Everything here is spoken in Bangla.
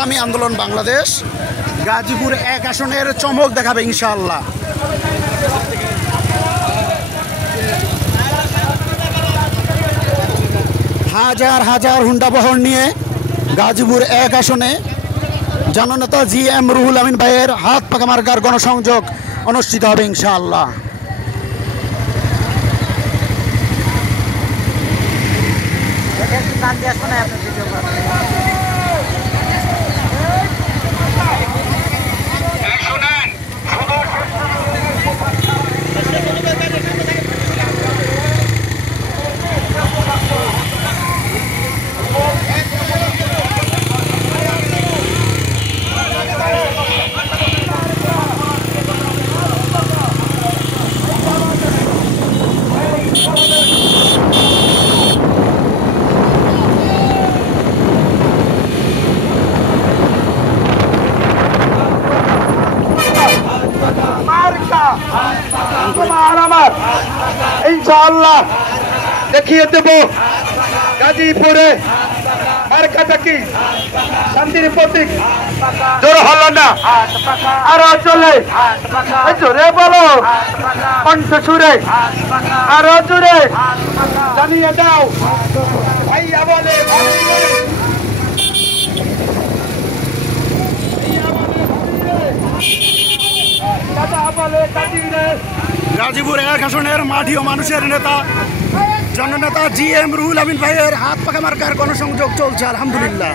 ইসলামী আন্দোলন বাংলাদেশ গাজীপুর 1 আসনের চমক দেখাবে ইনশাআল্লাহ। হাজার হাজার হুন্ডা বহর নিয়ে গাজীপুর 1 আসনে জননেতা GM রুহুল আমিন ভাইয়ের হাত পাকা মার্কার গণসংযোগ অনুষ্ঠিত হবে ইনশাআল্লাহ। ইনশাআল্লাহ দেখিয়ে দেব গাজীপুরে মার্কাটা কি, শান্তির প্রতীক। জোর হলো না, আরো চলে, জোরে বলো কণ্ঠ সুরে, আরো জোরে জানিয়ে দাও ভাইয়া বলে গাজীপুর 1 আসনের মাটি ও মানুষের নেতা জননেতা GM রুহুল আমিন ভাইয়ের হাত পাকা মার্কার গণসংযোগ চলছে আলহামদুলিল্লাহ।